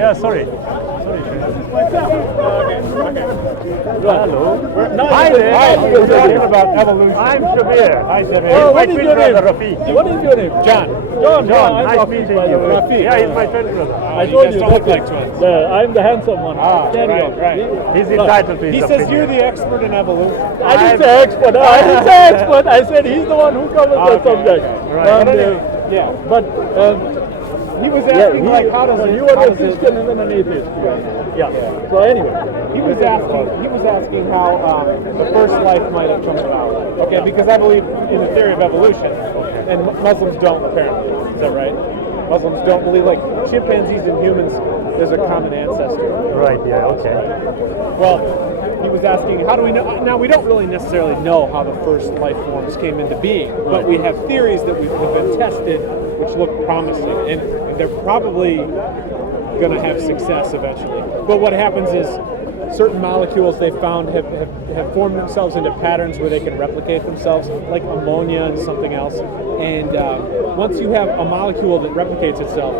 Yeah, sorry. Hello. Hi there. We're talking about evolution. I'm Shabir. Hi, Shabir. Oh, My what is twin your name? brother, Rafi. What is your name? John. John, nice I'm meeting Rafi, by the way. you. Rafi. Yeah, he's my twin brother. I You told guys you don't look like twins. I'm the handsome one. Carry on. Right. He- He's Look, entitled to his He says you're the expert in evolution. I didn't say expert. I didn't say expert. I said he's the one who covers the Okay, subject. okay. Right. And, Yeah. but He was asking how does it? you are how a does it- Christian and then an atheist. Yeah. So anyway, He was asking how the first life might have come about. Okay, because I believe in the theory of evolution, and Muslims don't apparently. Is that right? Muslims don't believe like chimpanzees and humans. There's a common ancestor. right. Yeah. Okay. Well, he was asking, how do we know? Now, we don't really necessarily know how the first life forms came into being, but we have theories that have been tested which look promising, and they're probably going to have success eventually. But what happens is certain molecules they found have formed themselves into patterns where they can replicate themselves, like ammonia and something else. And once you have a molecule that replicates itself,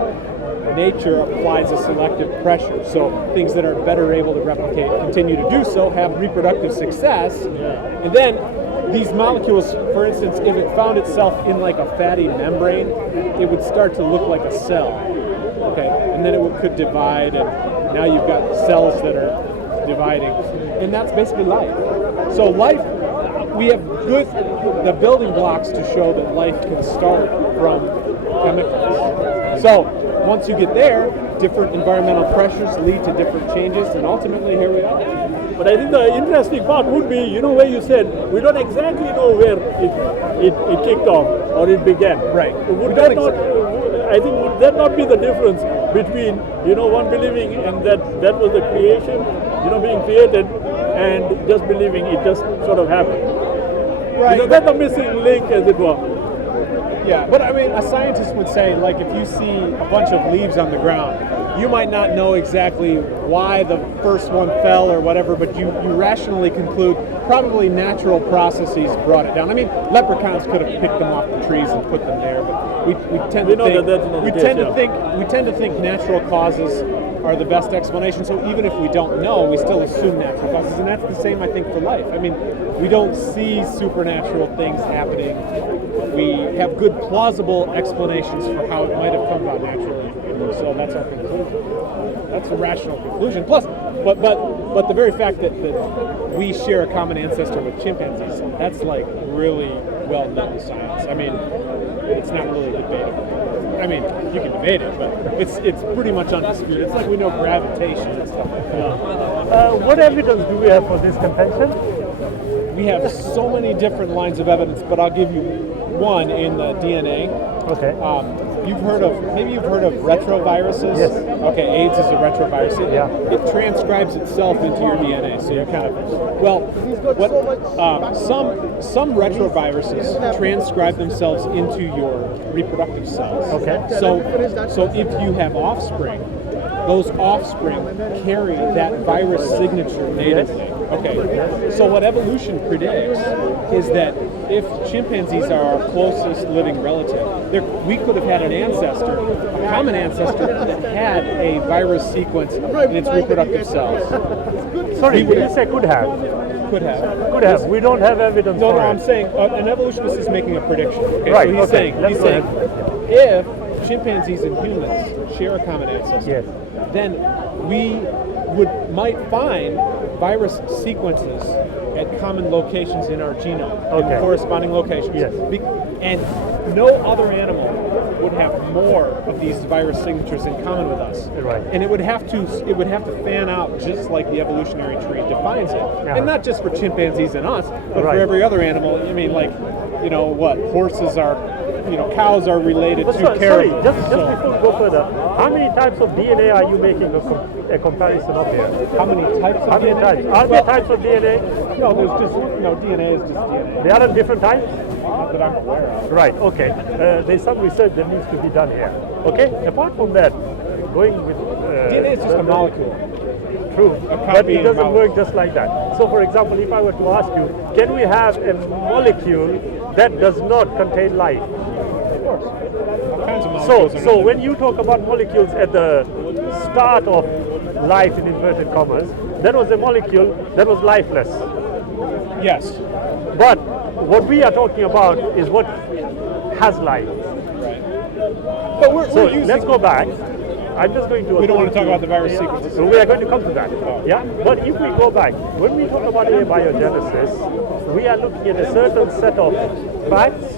nature applies a selective pressure. So things that are better able to replicate continue to do so, have reproductive success. And then these molecules, for instance, if it found itself in like a fatty membrane, it would start to look like a cell. Okay, and then it could divide, and now you've got cells that are dividing, and that's basically life. So life, we have the building blocks to show that life can start from chemicals. So once you get there, different environmental pressures lead to different changes, and ultimately here we are. But I think the interesting part would be, where you said we don't exactly know where it kicked off or it began. Right. Would that not? I think would that not be the difference between one believing and that was the creation, being created, and just believing it just sort of happened. Right. That's the missing link, as it were. Yeah, but I mean, a scientist would say, like, if you see a bunch of leaves on the ground, you might not know exactly why the first one fell or whatever, but you rationally conclude probably natural processes brought it down. I mean, leprechauns could have picked them off the trees and put them there, but we tend to think natural causes are the best explanation. So even if we don't know, we still assume natural causes, and that's the same, I think, for life. I mean, we don't see supernatural things happening. We have good plausible explanations for how it might have come about naturally. So that's our conclusion. That's a rational conclusion. Plus, but the very fact that we share a common ancestor with chimpanzees, that's like really well known science. I mean, it's not really debatable. I mean, you can debate it, but it's pretty much undisputed. It's like we know gravitation and stuff like that. What evidence do we have for this contention? We have so many different lines of evidence, but I'll give you one in the DNA. Okay. You've heard of retroviruses? Yes. Okay, AIDS is a retrovirus. Yeah. It transcribes itself into your DNA, so you're kind of some retroviruses transcribe themselves into your reproductive cells. Okay. So if you have offspring, those offspring carry that virus signature natively. Okay, so what evolution predicts is that if chimpanzees are our closest living relative, we could have had an ancestor, a common ancestor, that had a virus sequence in its reproductive cells. Sorry, did you say could have? Could have. Could have. We don't have evidence No, for I'm it. saying an evolutionist is making a prediction. Okay, Right, so he's okay. saying Let's go ahead. if chimpanzees and humans share a common ancestor, Yes. then we might find virus sequences at common locations in our genome, Okay. in corresponding locations. Yes. And no other animal would have more of these virus signatures in common with us. Right. And it would have to fan out just like the evolutionary tree defines it. Uh-huh. And not just for chimpanzees and us, but Right. for every other animal. I mean, like, horses are, cows are related But to sorry, caribou. just before we go further, how many types of DNA are you making a comparison of here? How many types of How many DNA? types? Are there types of DNA? No, there's just, DNA is just DNA. There are different types? Not that I'm aware of. Right, okay. There's some research that needs to be done here. Okay, apart from that, going with... DNA is just a molecule. True, A but copy it doesn't molecule. work just like that. So for example, if I were to ask you, can we have a molecule that does not contain life? molecules. All kinds of molecules. So when you talk about molecules at the start of life in inverted commas, that was a molecule that was lifeless. Yes. But what we are talking about is what has life. But we're So using... let's go back. I'm just going to... We don't want to talk about the virus sequences. So we are going to come to that. Yeah? But if we go back, when we talk about abiogenesis, we are looking at a certain set of facts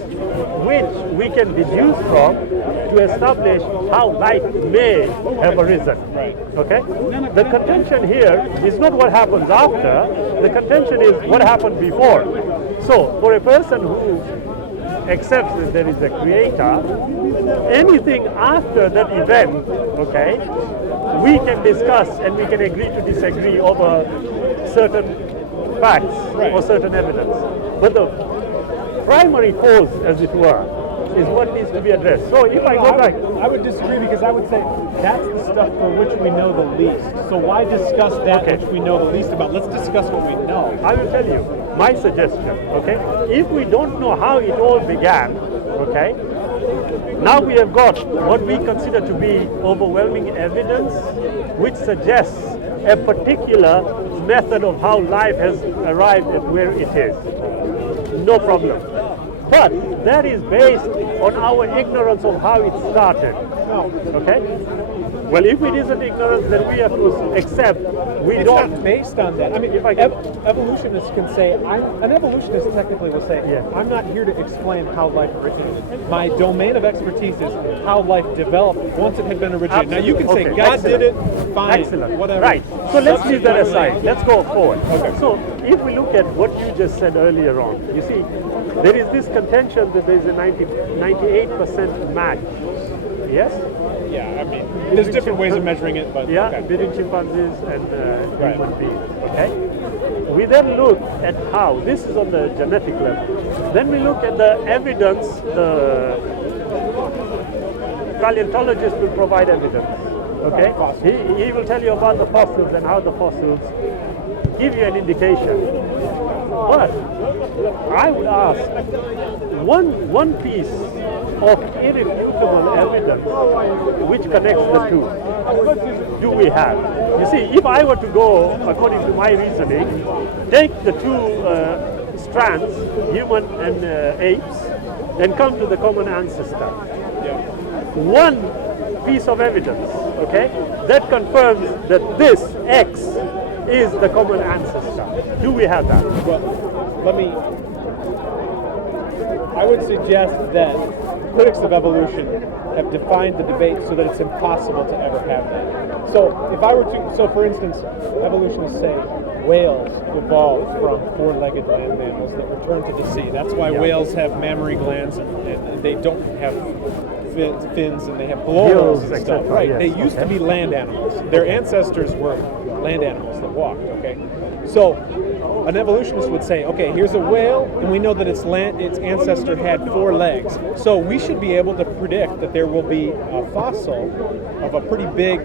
which we can deduce from to establish how life may have arisen. Right. Okay? The contention here is not what happens after, the contention is what happened before. So, for a person who accepts that there is a creator, anything after that event, okay, we can discuss and we can agree to disagree over certain facts or certain evidence. But the primary cause, as it were, is what needs to be addressed. So if I go back... I would disagree because I would say that's the stuff for which we know the least. So why discuss that which we know the least about? Let's discuss what we know. I will tell you my suggestion, okay? If we don't know how it all began, okay, now we have got what we consider to be overwhelming evidence which suggests a particular method of how life has arrived at where it is. No problem. But that is based on our ignorance of how it started. Okay? Well, if it isn't ignorance, then we have to accept It's not based on that. I mean, if evolutionists can say, an evolutionist technically will say, I'm not here to explain how life originated. My domain of expertise is how life developed once it had been originated. Now you can say, God did it, fine, whatever. Right. So let's leave that aside. Let's go forward. Okay. So if we look at what you just said earlier on, you see, there is this contention that there is a 98% match. Yes? Yeah, I mean, there's different ways of measuring it, but between chimpanzees and human beings. Okay. We then look at how this is on the genetic level. Then we look at the evidence. The paleontologist will provide evidence. Okay. He will tell you about the fossils and how the fossils give you an indication. But I would ask one piece of irrefutable evidence which connects the two do we have? You see, if I were to go according to my reasoning, take the two strands, human and apes, and come to the common ancestor. One piece of evidence, okay, that confirms that this X is the common ancestor. Do we have that? Well, I would suggest that critics of evolution have defined the debate so that it's impossible to ever have that. So for instance, evolutionists say whales evolved from four-legged land mammals that returned to the sea. That's why whales have mammary glands and they don't have fins and they have blowholes and stuff. Right. Yes. They used to be land animals. Their ancestors were land animals that walked. Okay. So an evolutionist would say, okay, here's a whale, and we know that its ancestor had 4 legs. So we should be able to predict that there will be a fossil of a pretty big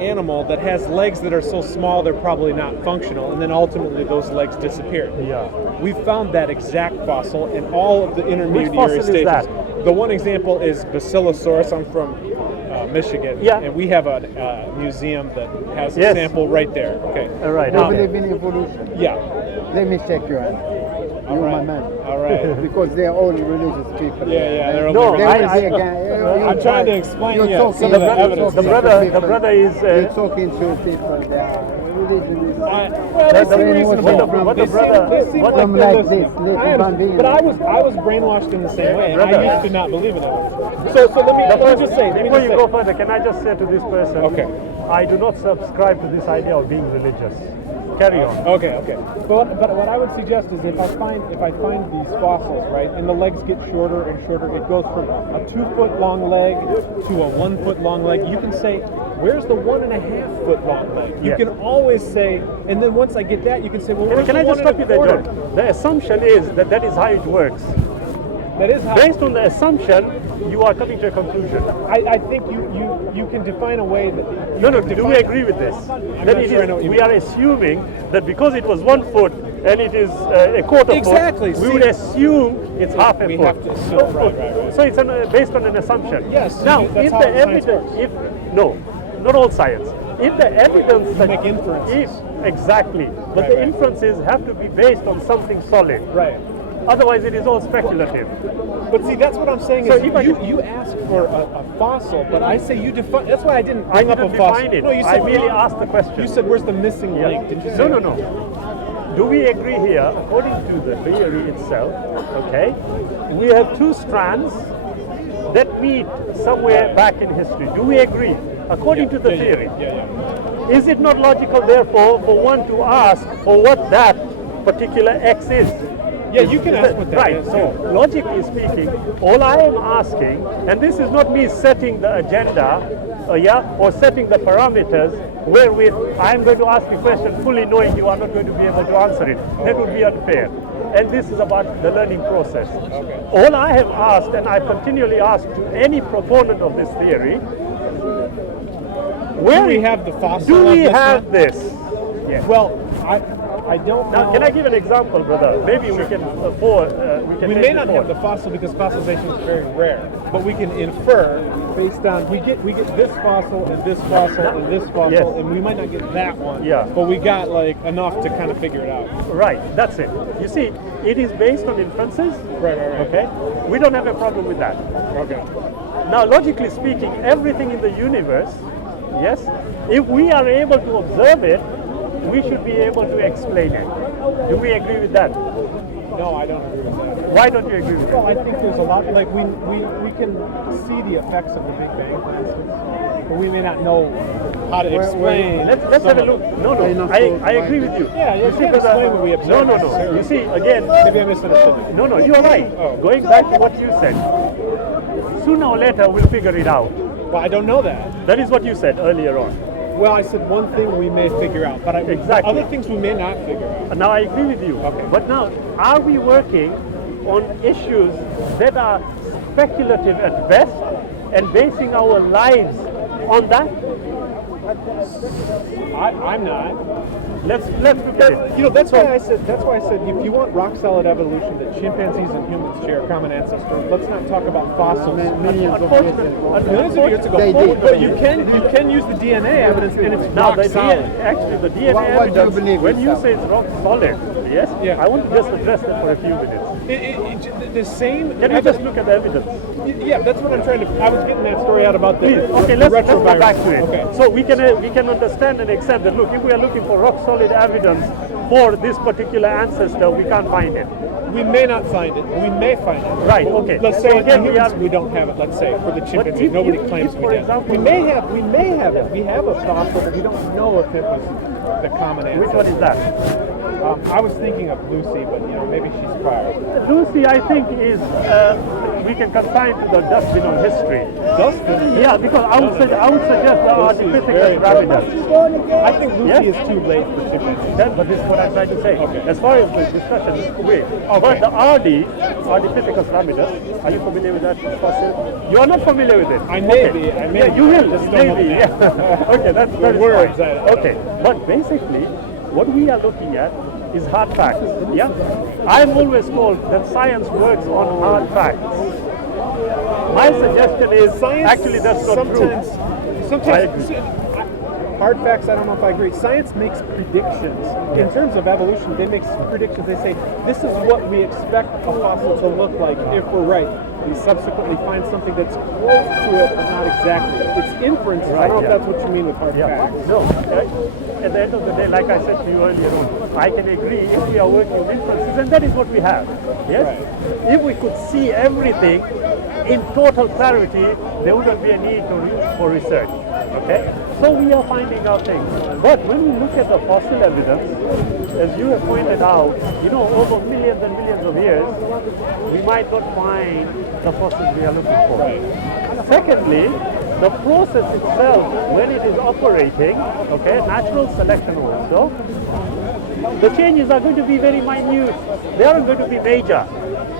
animal that has legs that are so small they're probably not functional, and then ultimately those legs disappear. Yeah. We've found that exact fossil in all of the intermediary Which fossil stages. is that? The one example is Basilosaurus. I'm from Michigan, and we have a museum that has a sample right there. Okay. All right. You believe in evolution? Yeah. Let me check your hand. You're my man. All right. Because they're all religious people. Yeah, they're all No, I'm trying to explain some of the evidence. The brother is... You're talking to people that are religious. But I was brainwashed in the same way, and I used to not believe in that. So let me just say. Before you go further, can I just say to this person, okay, I do not subscribe to this idea of being religious. Carry on. Okay. But what I would suggest is if I find these fossils, right, and the legs get shorter and shorter, it goes from a 2-foot long leg to a 1-foot long leg. You can say, where's the 1.5-foot long leg? You can always say, and then once I get that, you can say, well, where's can I just stop you there, John? The assumption is that is how it works. That is how. Based on the assumption, you are coming to a conclusion. I think you can define a way that... Do we agree with this? We are assuming that because it was 1 foot and it is a quarter Exactly. foot, we would assume it's half a We foot. have to assume, right. So it's based on an assumption. Yes, Now, that's if how the science evidence, no, not all science. If the evidence You make inferences. exactly, but Right, the right. inferences have to be based on something solid. Right. Otherwise, it is all speculative. But see, that's what I'm saying So is if I- you asked for a fossil, but I say you define. That's why I didn't I bring up a didn't fossil. define it. No, you I said merely asked the question. You said where's the missing Yeah. link? Did you say No. Do we agree here, according to the theory itself, okay, we have two strands that meet somewhere back in history. Do we agree? According to the theory. Yeah. Is it not logical, therefore, for one to ask for what that particular X is? Yeah, you can ask what that right. is. So, logically speaking, all I am asking, and this is not me setting the agenda, or setting the parameters wherewith I am going to ask you a question fully knowing you are not going to be able to answer it. That would be unfair. And this is about the learning process. Okay. All I have asked, and I continually ask to any proponent of this theory, Do we have the fossil? do of we this have one? this? Yes. Well, I don't know. Now, can I give an example, brother? Maybe we can afford. We may not have the fossil because fossilization is very rare, but we can infer based on we get this fossil and this fossil and this fossil, Yes. and we might not get that one. Yeah. But we got like enough to kind of figure it out. Right. That's it. You see, it is based on inferences. Right. Okay. We don't have a problem with that. Okay. Now, logically speaking, everything in the universe, yes, if we are able to observe it, we should be able to explain it. Do we agree with that? No, I don't agree with that. Why don't you agree with that? Well, I think there's a lot, like we can see the effects of the Big Bang, for instance, but we may not know how to explain. Let's have a look. No, I agree with you. Yeah, you see, can't brother, explain what we observe. No. You see, again, Maybe I misunderstood you. no, you're right. Oh. Going back to what you said, sooner or later we'll figure it out. Well, I don't know that. That is what you said earlier on. Well, I said one thing we may figure out, but Exactly. other things we may not figure out. Now I agree with you. Okay. But now, are we working on issues that are speculative at best and basing our lives on that? I'm not. Let's look at it. You know, that's why I said if you want rock solid evolution that chimpanzees and humans share a common ancestor, let's not talk about fossils. Millions of years ago. Millions of years ago. They did. But you can use the DNA evidence and it's Now, rock solid. actually, the DNA What do you evidence, believe when is you that? say it's rock solid, yes, Yeah. I want to just address that for a few minutes. The same. Can we just look at the evidence? Yeah, that's what I'm trying to. I was getting that story out about the. Please, okay, the let's go retrovirus. back to it. Okay. So we can understand and accept that, look, if we are looking for rock solid evidence for this particular ancestor, we can't find it. We may not find it. We may find it. Right, But okay. Let's So say again, again, we are- we don't have it. Let's say for the chimpanzee, if- nobody if- claims if, we for did. example- We may have it. We have a fossil, but we don't know if it was the common ancestor. Which one is that? I was thinking of Lucy, but maybe she's prior. Lucy, I think, is we can consign to the dustbin of history. Dustin? Yeah, because I would suggest the Lucy is very Ardipithecus ramidus. I think Lucy Yes? is too late for chimpanzees. But this is what I'm trying to say. Okay. As far as the discussion is quick. But the Ardipithecus ramidus, are you familiar with that fossil? You are not familiar with it? I may Okay. be. Yeah, you will. Just don't know Maybe. the Yeah. Okay, that is words, fine. Okay. But basically, what we are looking at is hard facts. Yeah? I'm always told that science works on hard facts. My suggestion is actually that's not true. Sometimes hard facts, I don't know if I agree. Science makes predictions. In terms of evolution, they make predictions. They say, this is what we expect a fossil to look like if we're right. We subsequently find something that's close to it, but not exactly. It's inference. I don't know if that's what you mean with hard facts. No. At the end of the day, like I said to you earlier on, I can agree if we are working with inferences, and that is what we have. Yes? Right. If we could see everything in total clarity, there wouldn't be a need for research. Okay? So we are finding out things. But when we look at the fossil evidence, as you have pointed out, over millions and millions of years, we might not find the fossils we are looking for. Secondly, the process itself, when it is operating, okay, natural selection also, the changes are going to be very minute. They aren't going to be major.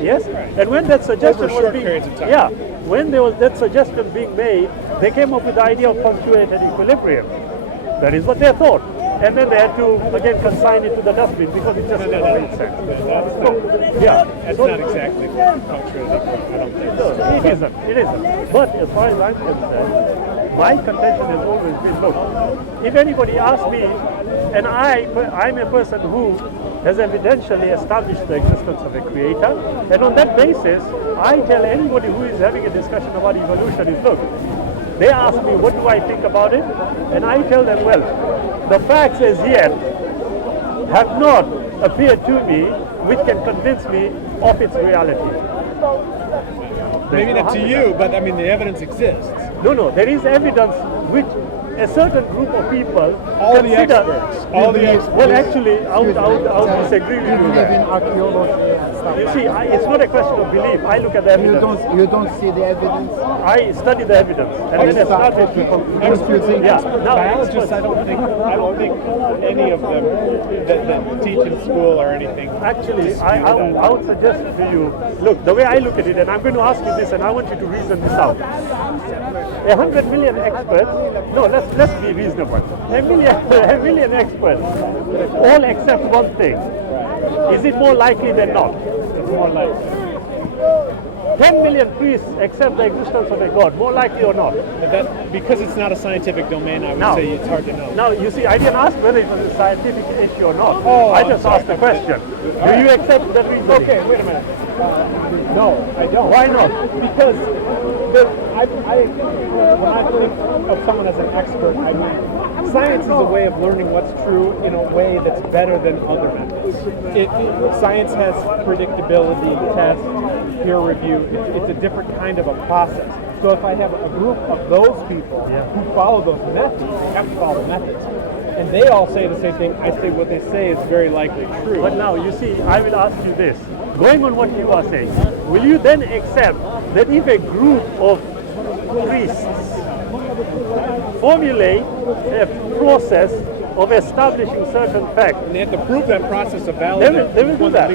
Yes? And when that suggestion Over was short being, periods of time. yeah, when there was that suggestion being made, they came up with the idea of punctuated equilibrium. That is what they thought. and then they had to again consign it to the dustbin because it just doesn't make sense. So, yeah, That's not exactly culturally correct, I don't think. it isn't. It isn't. But as far as I'm concerned, my contention has always been, look, if anybody asks me, and I'm a person who has evidentially established the existence of a creator, and on that basis, I tell anybody who is having a discussion about evolution is, look, they ask me what do I think about it, and I tell them, well, the facts as yet have not appeared to me which can convince me of its reality. Maybe not to you, but I mean the evidence exists. No, there is evidence which a certain group of people All the consider. experts. All the experts. Well, actually, I would disagree with You you believe there. in archaeology and stuff You like see, that. it's not a question of belief. I look at the You evidence. don't see the evidence. I study the evidence, and then I started to conclude. Experts, Yeah, now biologists, I don't think any of them that teach in school or anything. Actually, I would suggest to you, look, the way I look at it, and I'm going to ask you this, and I want you to reason this out. 100 million experts, no, let's be reasonable. A million experts, all except one thing. Is it more likely than not? It's more like 10 million priests accept the existence of a God, more likely or not? that because it's not a scientific domain. I would Now- say it's hard to know. Now, you see, I didn't ask whether it was a scientific issue or not. Oh, I I'm just sorry. asked the question. Do you accept that reasoning? Okay, wait a minute. No, I don't. Why not? Because when I think of someone as an expert, I mean science is a way of learning what's true in a way that's better than other methods. Science has predictability, tests, peer review. It's a different kind of a process. So if I have a group of those people who follow those methods, they have to follow the methods. And they all say the same thing. I say what they say is very likely true. But now, you see, I will ask you this. Going on what you are saying, will you then accept that if a group of priests formulate a process of establishing certain facts, And they have to prove that process of valid. they will do that?